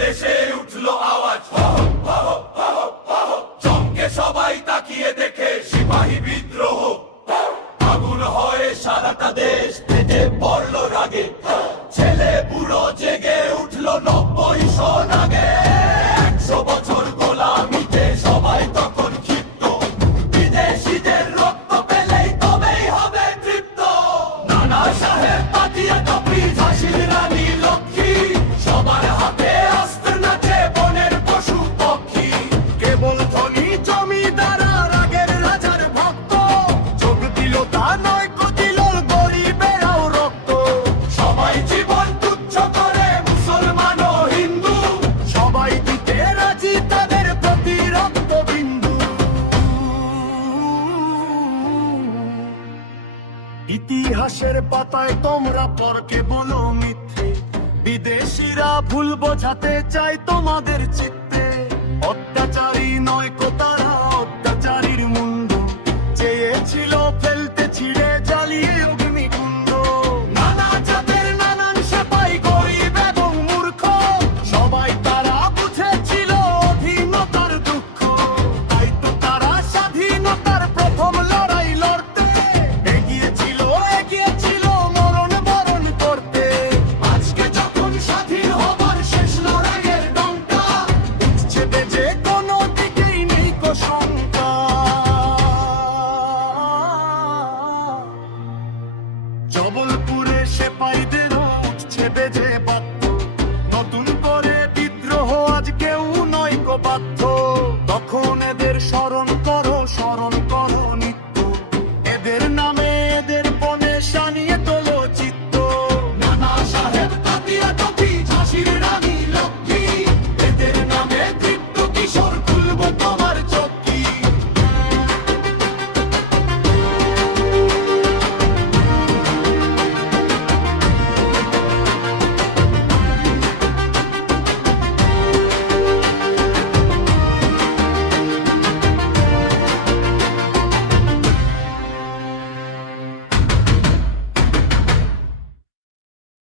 দেশে উঠলো আওয়াজ, চমকে সবাই তাকিয়ে দেখে সিপাহী বিদ্রোহ। আগুন হয়ে সারাটা দেশ ফেটে পড়লো রাগে, ছেলে বুড়ো জেগে উঠলো 90 সন আগে। 100 বছর গোলামিতে সবাই তখন ক্ষিপ্ত, বিদেশিদের রক্ত পেলেই তবেই হবে তৃপ্ত। নানা সাহেব পাতিয়া টপি ঝাঁসির রানী লক্ষ্মী, সবার হাতে অস্ত্র নাচে বনের পশু পক্ষী। কেবল ধনী জমিদারা রাগের রাজার ভক্ত, যোগ দিল তা নয় দিল গরিবেরাও রক্ত। সবাই জীবন তুচ্ছ করে মুসলমান ও হিন্দু, সবাই দিতে রাজি তাদের প্রতি রক্ত বিন্দু। ইতিহাসের পাতায় তোমরা পরকে বলো মিথ্যে, বিদেশিরা ভুল বোঝাতে চায় তোমাদের চিত্তে। অত্যাচারী নয় কোথা